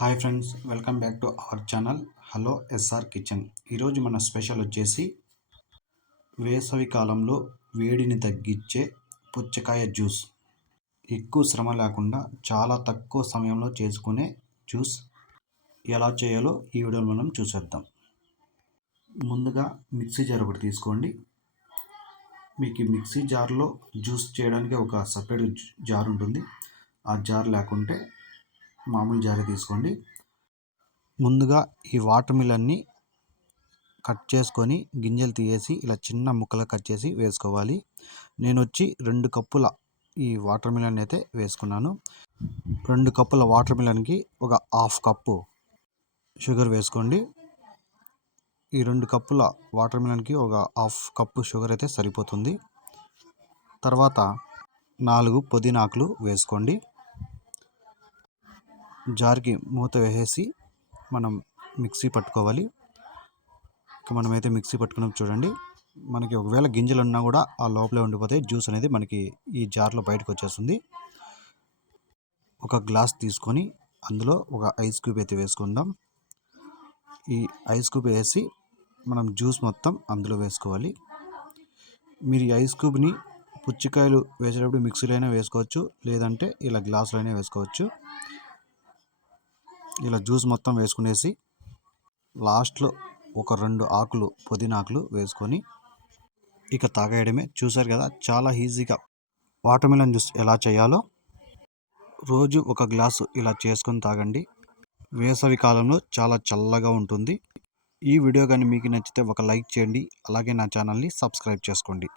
Hi friends, welcome back to our channel hello SR kitchen. ఈరోజు మన special వచ్చేసి వేసవి కాలంలో వేడిని తగ్గించే పుచ్చకాయ జ్యూస్. ఎక్కువ శ్రమ లేకుండా చాలా తక్కువ సమయంలో చేసుకునే జ్యూస్ ఎలా చేయాలో ఈ వీడియోలో మనం చూసేద్దాం. ముందుగా మిక్సీ జార్ ఒకటి తీసుకోండి. మీకు మిక్సీ జార్లో జ్యూస్ చేయడానికి ఒక సపరేట్ జార్ ఉంటుంది. ఆ జార్ లేకుంటే మామూలు జారే తీసుకోండి. ముందుగా ఈ వాటర్ మిలన్ని కట్ చేసుకొని గింజలు తీసేసి ఇలా చిన్న ముక్కలు కట్ చేసి వేసుకోవాలి. నేను వచ్చి 2 కప్పుల ఈ వాటర్ మిలన్ అయితే వేసుకున్నాను. 2 కప్పుల వాటర్ మిలన్కి ఒక హాఫ్ కప్పు షుగర్ వేసుకోండి. ఈ 2 కప్పుల వాటర్ మిలన్కి ఒక హాఫ్ కప్పు షుగర్ అయితే సరిపోతుంది. తర్వాత 4 పుదీనాకులు వేసుకోండి. జార్కి మూత వేసేసి మనం మిక్సీ పట్టుకోవాలి. మనమైతే మిక్సీ పట్టుకున్నాం చూడండి. మనకి ఒకవేళ గింజలు ఉన్నా కూడా ఆ లోపలే ఉండిపోతే జ్యూస్ అనేది మనకి ఈ జార్లో బయటకు వచ్చేస్తుంది. ఒక గ్లాస్ తీసుకొని అందులో ఒక ఐస్ క్యూబ్ అయితే వేసుకుందాం. ఈ ఐస్ క్యూబ్ వేసి మనం జ్యూస్ మొత్తం అందులో వేసుకోవాలి. మీరు ఈ ఐస్ క్యూబ్ని పుచ్చకాయలు వేసేటప్పుడు మిక్సీలో అయినా వేసుకోవచ్చు, లేదంటే ఇలా గ్లాసులో అయినా వేసుకోవచ్చు. ఇలా జ్యూస్ మొత్తం వేసుకునేసి లాస్ట్లో ఒక 2 ఆకులు పుదీనాకులు వేసుకొని ఇక తాగేయడమే. చూసారు కదా, చాలా ఈజీగా వాటర్ మిలన్ జ్యూస్ ఎలా చేయాలో. రోజు ఒక గ్లాసు ఇలా చేసుకొని తాగండి. వేసవి కాలంలో చాలా చల్లగా ఉంటుంది. ఈ వీడియో కానీ మీకు నచ్చితే ఒక లైక్ చేయండి. అలాగే నా ఛానల్ని సబ్స్క్రైబ్ చేసుకోండి.